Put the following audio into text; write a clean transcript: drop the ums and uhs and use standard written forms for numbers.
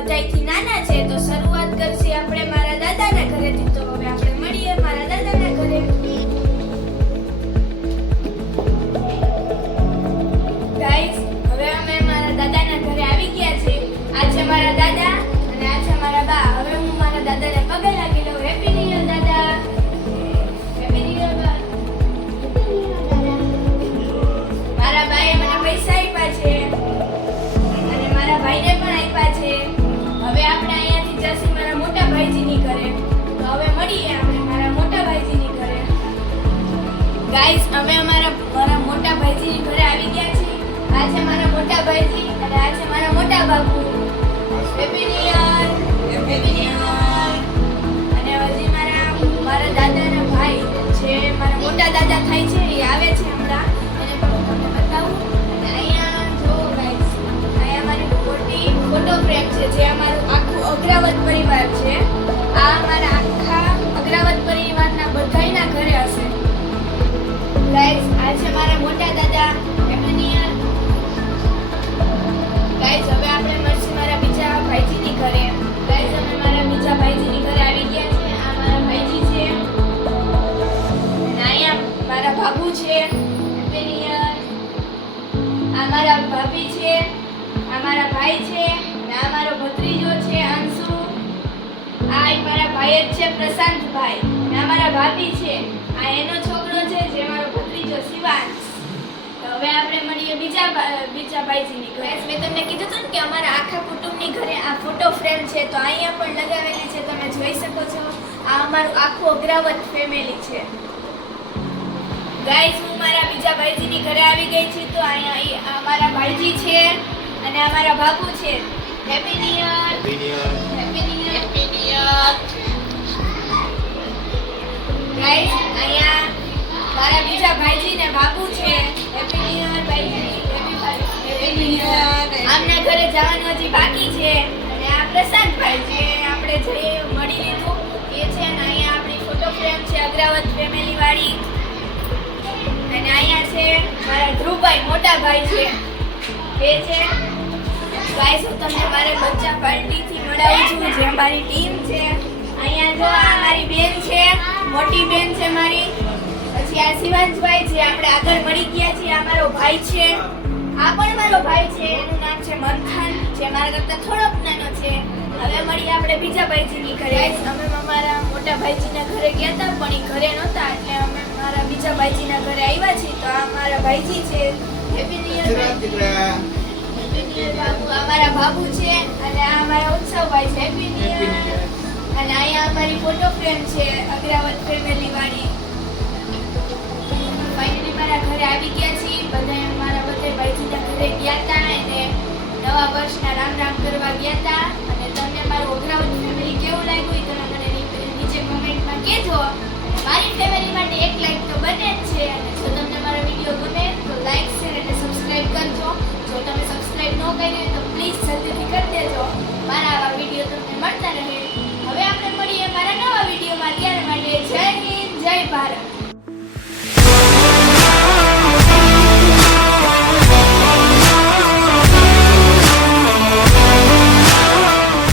બધાયથી નાના છે તો શરૂઆત કરશી આપણે મારા દાદાના ઘરેથી. તો હવે આપણે મળીએ મારા દાદાના ઘરે. ગાઈસ, હવે અમે મારા દાદાના ઘરે આવી ગયા છે. આ છે મારા દાદા અને આ છે મારા બા. હવે હું મારા દાદાને પગે લાગી લઉં. હેપી ન્યુ યર દાદા. હેપી ન્યુ યર બા. મારા બાએ મને પૈસા આપ્યા છે અને મારા ભાઈને પણ આપ્યા છે. હવે આપણે અહીંયાથી જશું મારા મોટા ભાઈજીની ઘરે. તો હવે મળીએ આપણે મારા મોટા ભાઈજીની ઘરે. ગાઈસ, અમે મારા મોટા ભાઈજીની ઘરે આવી ગયા છીએ. આ છે મારા મોટા ભાઈજી અને આ છે મારા મોટા બાપુ. Happy new year. Happy new year. અને હજી મારા દાદાના ભાઈ છે, મારા મોટા દાદા થાય છે, એ આવે છે હમણાં. એને પણ હું તમને બતાવું. અને અહીંયા જો ગાઈસ, અહીંયા મારી મોટી ફોટો ફ્રેમ છે જે અમારું આખું અગ્રાવત પરિવાર છે. આ અમારા આખા અગ્રાવત પરિવારના બધાયના ઘરે હશે. ગાઈસ, આ છે મારા મોટા દાદા. Happy new year. ગાઈસ, હવે આપણે મળશું મારા બીજા ભાઈજીની ઘરે. ગાઈસ, અમે મારા બીજા ભાઈજીની ઘરે આવી ગયા છે. આ મારા ભાઈજી છે અને અહીંયા મારા બાબુ છે. Happy new year. આ મારા ભાભી છે, આ મારા ભાઈ છે અને આ મારો ભત્રીજો છે અંશુ. આ મારા ભાઈ જ છે પ્રશાંતભાઈ અને આ મારા ભાભી છે. આ એનો છોકરો છે જે મારો ભત્રીજો શિવાંશ. તો હવે આપણે મળીએ બીજા ભાઈજીની ઘરે. મેં તમને કીધું હતું ને કે અમારા આખા કુટુંબની ઘરે આ ફોટો ફ્રેમ છે, તો અહીંયા પણ લગાવેલી છે, તમે જોઈ શકો છો. આ અમારું આખું અગ્રાવત ફેમિલી છે. ગાઈસ, હું મારા બીજા ભાઈજીની ઘરે આવી ગઈ છું. તો અહીંયા અમારા ભાઈજી છે અને અમારા બાબુ છે. Happy new year. Happy new year. Happy new year. Happy new year. Guys, અહીંયા મારા બીજા ભાઈજી ને બાબુ છે. હેપી ન્યુ યર ભાઈજી. Happy new year. આમના ઘરે જવાનું હજી બાકી છે. અને આ પ્રશાંતભાઈ જે આપણે જે મળી લીધું એ છે. અને અહીંયા આપણી ફોટો ફ્રેમ છે અગ્રાવત ફેમિલી વાળી. અને અહીંયા છે મારા ધ્રુવભાઈ, મોટા ભાઈ છે એ છે. ગાઈસ, હું તમને મારે બચ્ચા પાર્ટીથી મળાવું છું જે અમારી ટીમ છે. અહીંયા જો આ મારી બેન છે, મોટી બેન છે મારી. પછી આ શિવાંશભાઈ જે આપણે આગળ મળી ગયા છીએ, આ મારો ભાઈ છે. આ પણ મારો ભાઈ છે, એનું નામ છે મંથન, જે મારા કરતાં થોડોક નાનો છે. હવે મળીએ આપણે બીજા ભાઈજીની ઘરે. અમે મારા મોટા ભાઈજીના ઘરે ગયા હતા પણ એ ઘરે નહોતા, એટલે અમે મારા બીજા ભાઈજીના ઘરે આવ્યા છીએ. તો આ મારા ભાઈજી છે. Happy new year. Happy new year Babu. આ મારા બાબુ છે અને આ મારા ઉત્સવભાઈ છે. Happy new year. અને અહીંયા અમારી ફોટો ફ્રેમ છે અગ્રાવત ફેમિલી વાળી. ફાઇનલી મારા ઘરે આવી ગયા છીએ. બધા ભાઈજીના ઘરે ગયા હતા અને નવા વર્ષના રામ રામ કરવા ગયા હતા. અને તમને મારું અગ્રાવત ફેમિલી કેવું લાગ્યું એ તમે મને નીચે કોમેન્ટમાં કહેજો. મારી ફેમિલી માટે એક લાઈક તો બને જ છે. અને જો તમને મારો વિડીયો ગમે તો લાઈક, શેર અને સબસ્ક્રાઇબ કરજો. જો તમે સબસ્ક્રાઇબ ન કરી તો પ્લીઝ જલ્દીથી કરી દેજો. મારા આવા વિડીયો તમને મળતા રહે. હવે આપણે મળીએ મારા નવા વિડીયોમાં. ત્યાર માટે જય હિન્દ, જય ભારત.